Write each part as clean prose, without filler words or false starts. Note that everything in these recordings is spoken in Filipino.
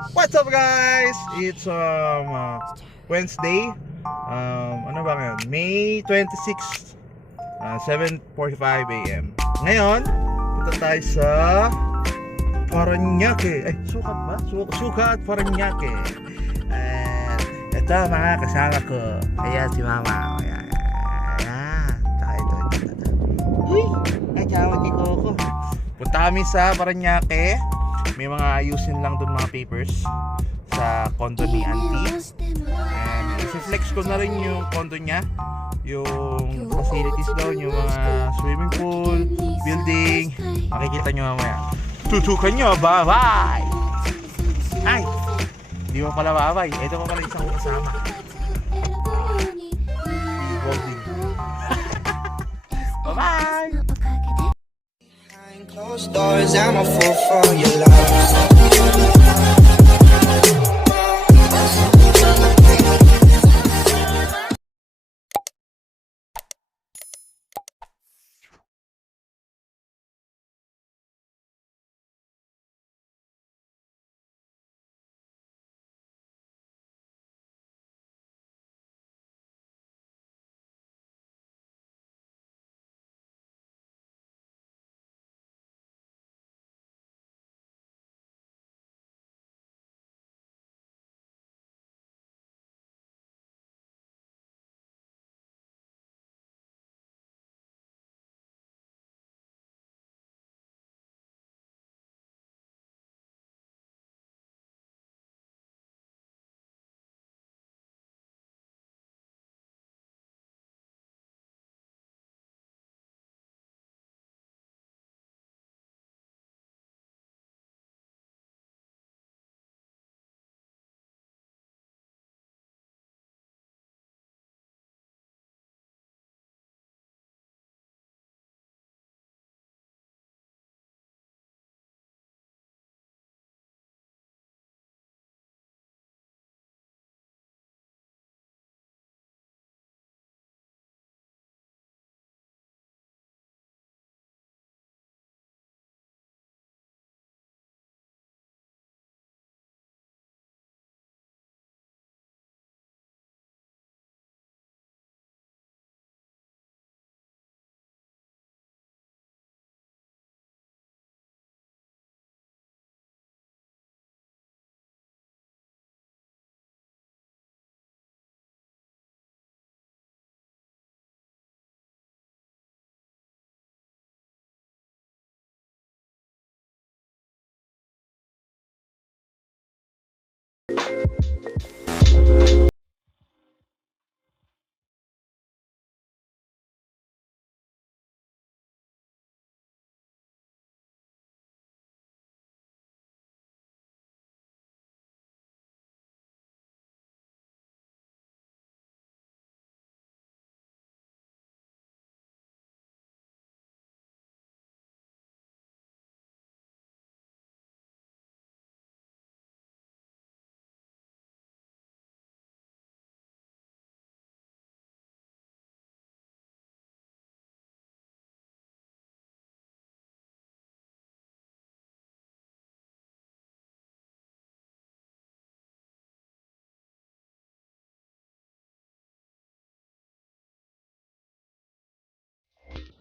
What's up guys? It's Wednesday. Ano ba ngayon? May 26, 7:45 AM. Ngayon, punta tayo sa Parañaque. Ay, sukat ba? Sukat Parañaque. And ito mga kasama ko. Ayan si Mama. Ayan. Tsaka ito. Uy! Kasama si Coco. Punta kami sa Parañaque. May mga ayusin lang doon mga papers sa condo ni Auntie. And i-flex ko na rin yung condo niya, yung facilities doon, yung mga swimming pool, building. Makikita nyo mamaya. Tutukan nyo, bye-bye! Ay! Hindi mo pala bye-bye. Ito pa pala isang kasama. Holding. Bye-bye! Closed doors, I'm a fool for your love.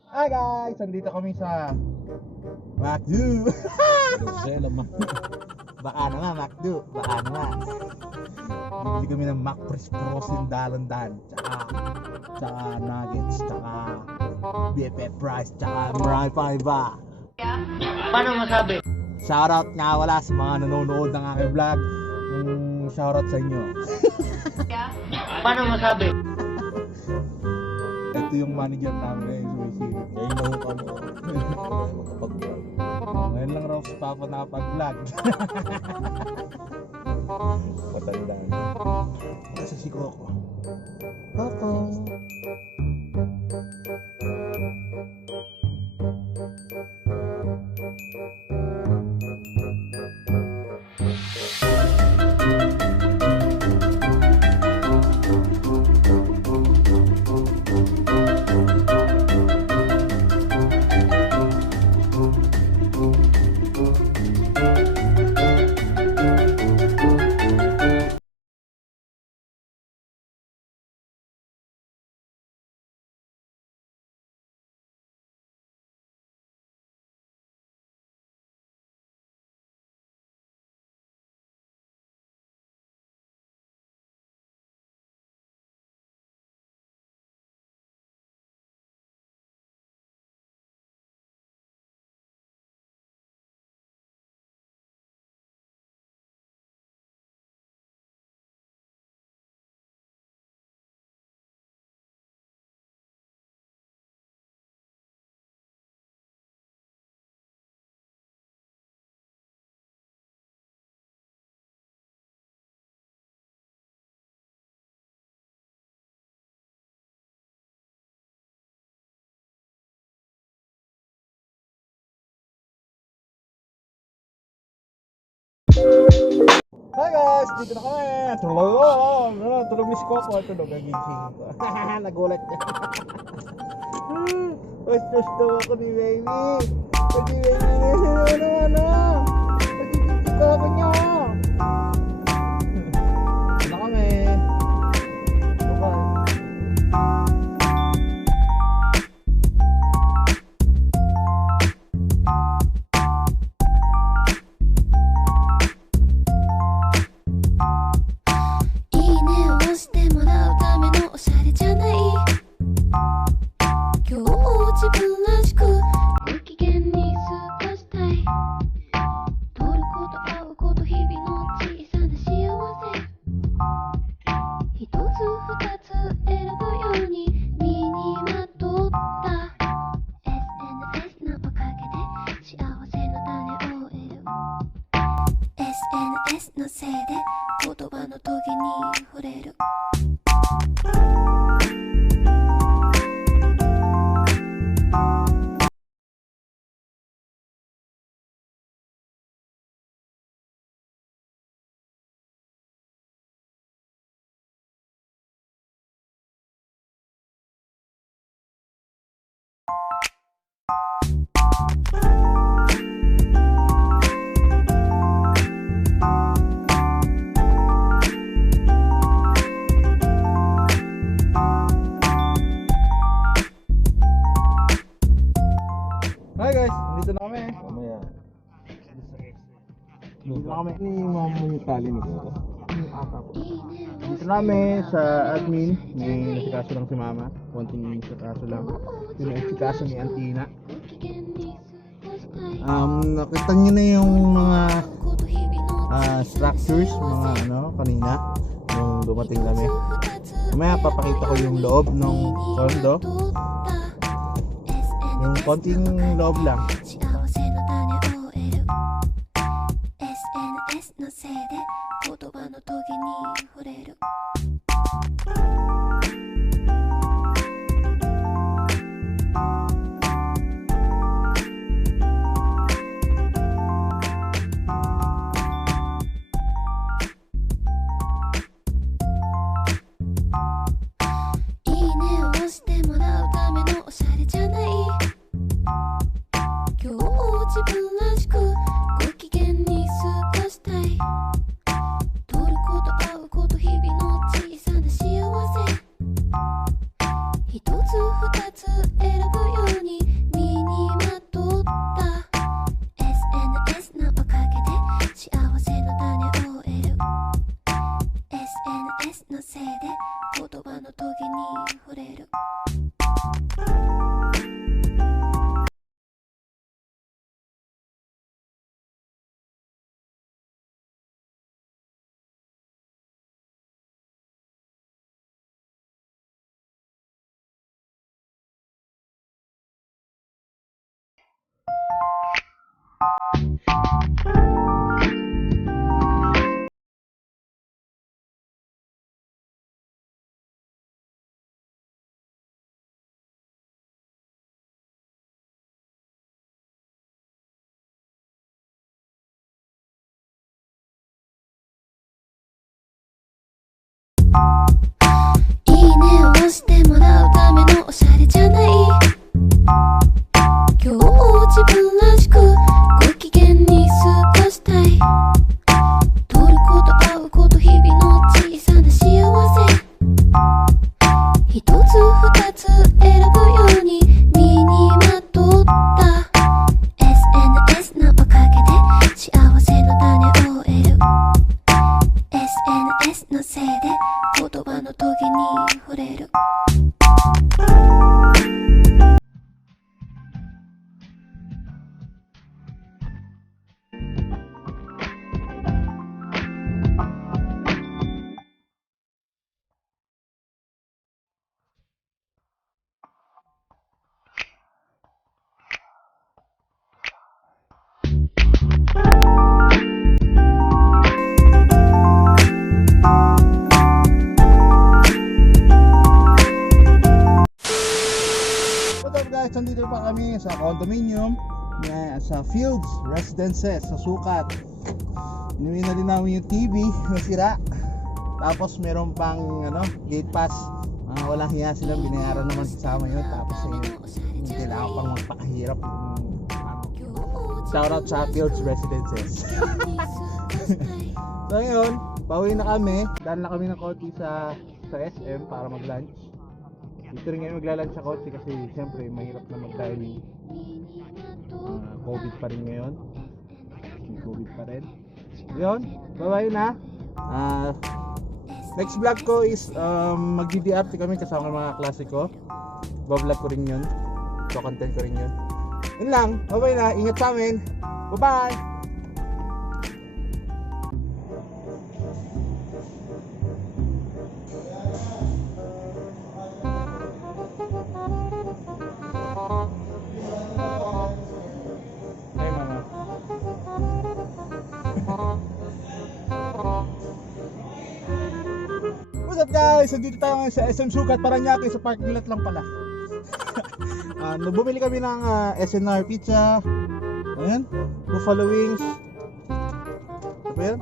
Hi guys! Nandito kami sa McDo! Baka naman McDo, baka naman. Bibili kami ng McFrozen dalandan, tsaka nuggets, tsaka BFF fries, tsaka marami pa iba. Paano masabi? Shoutout nga wala sa mga nanonood ng aking vlog. Shoutout sa inyo. Paano masabi? Ito yung manager namin ngayon, sumisilip. Ngayon lang kami makapag-vlog. Ngayon lang raw si Papa nakapag-vlog. Matanda na. Kasi si Coco. Coco. Hi guys! Dito na kami! Tulog ni si Coco. Tulog ang gigising ko. Nagulat niya. Gusto ako ni baby. Pwede baby. Ano? Pagkikita ako niya. Dito na kami. Bye-bye. SNS のせいで言葉のトゲに触れるHi guys, dito na kami. Mamaya. Dito na kami. Ano yung mga yung tali ni Coco? Dito na kami sa admin. May nasikaso lang si mama. Konting nasikaso lang. Yung nasikaso ni Antina. Nakita nyo na yung mga structures, mga kanina. Yung dumating kami. Mamaya papakita ko yung loob ng condo. Yung konting loob lang. SNS のせいで言葉のトゲに触れるいいねを押してもらうためのおしゃれじゃない今日も自分らしくご機嫌に過ごしたい撮ること会うこと日々の小さな幸せ一つ二つ選ぶように身にまとった SNS のおかげで幸せの種を得る SNS のせいで言葉のトゲに触れるいいねを押してもらうためのおしゃれじゃない今日も自分らしくご機嫌に過ごしたい撮ること会うこと日々の小さな幸せ一つ二つ選ぶように身にまとった SNS のおかげで幸せの種を得る SNS のせいで言葉のトゲに触れるWhat's up guys? Nandito pa kami sa condominium sa Fields Residences sa Sukat. Inuwi na din namin yung TV na sira. Tapos meron pang gate pass. Walang hiya silang binayaran naman kasama yun. Tapos hindi kailangan pang magpakahirap. Shoutout sa Fields Residences. So ngayon, pauwi na kami. Daan na kami ng konti sa SM para mag-lunch. Dito rin ngayon magla-lunch sa kotse kasi siyempre mahirap na mag-dining. COVID pa rin ngayon. May COVID pa rin. Yun, bye-bye na. Next vlog ko is mag-DDRT kami kasama ng mga klase ko. Bablog ko rin yun. So content ko rin yun. Yun lang, bye-bye na. Ingat sa amin. Bye-bye! Hey mama. What's up guys? Nandito tayo ngayon sa SM Sukat, Paranaque, sa parking lot lang pala. Bumili kami ng SNR pizza. Ayan, buffalo wings. Ano ba yan?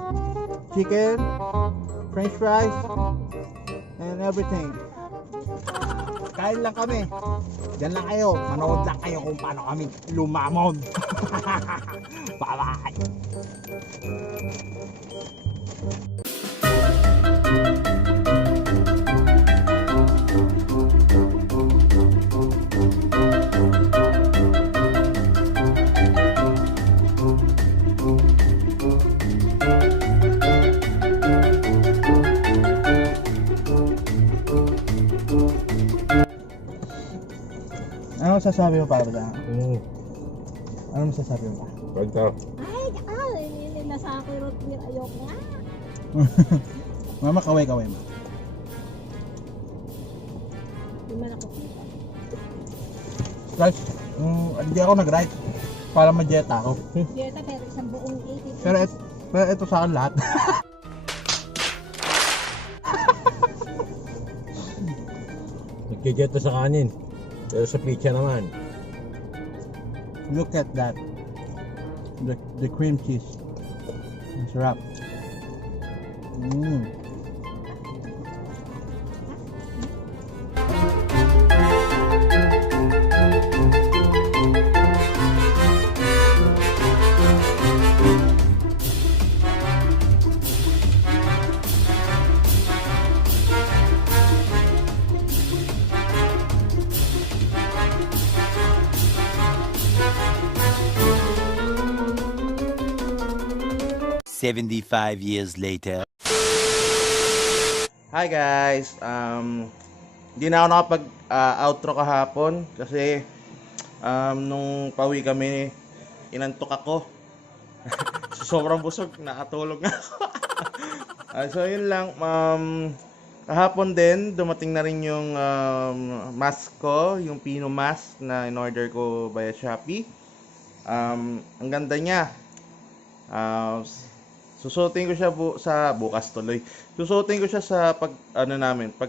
Chicken, french fries, and everything. Kain lang kami. Diyan lang kayo. Manood lang kayo kung paano kami lumamon. Bye-bye! Ano masasabi mo para ba? Ano masasabi mo? Ganda. Ay, nasa ako yung root beer. Ayoko nga. Mama, kaway-kaway mo. Hindi man ako kita. Guys, hindi ako nag-write para ma-jeta ako. Dieta, pero isang buong 80. Pero ito sa akin lahat. Nagkiget pa sa kanin. Pero sa pizza naman. Look at that. The cream cheese. Ang sarap. "75 years later." Hi guys. Hindi na ako nakapag-outro kahapon kasi nung pauwi kami, inantok ako. Sobrang busog, nakatulog na ako. So yun lang. Kahapon din, dumating na rin yung mask ko, yung Pino mask na in-order ko via Shopee. Ang ganda niya. Susuotin ko siya sa bukas tuloy. Susuotin ko siya sa pag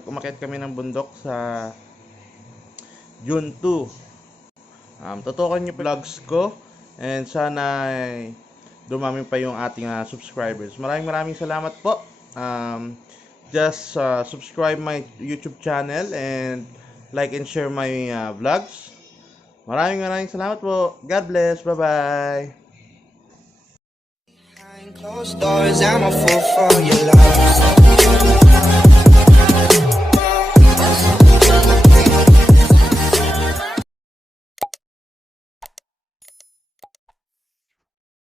umakyat kami ng bundok sa June 2. Tutukan niyo vlogs ko and sana dumami pa yung ating subscribers. Maraming salamat po. Just subscribe my YouTube channel and like and share my vlogs. Maraming salamat po. God bless. Bye-bye. Closed doors, I'm a fool for your love.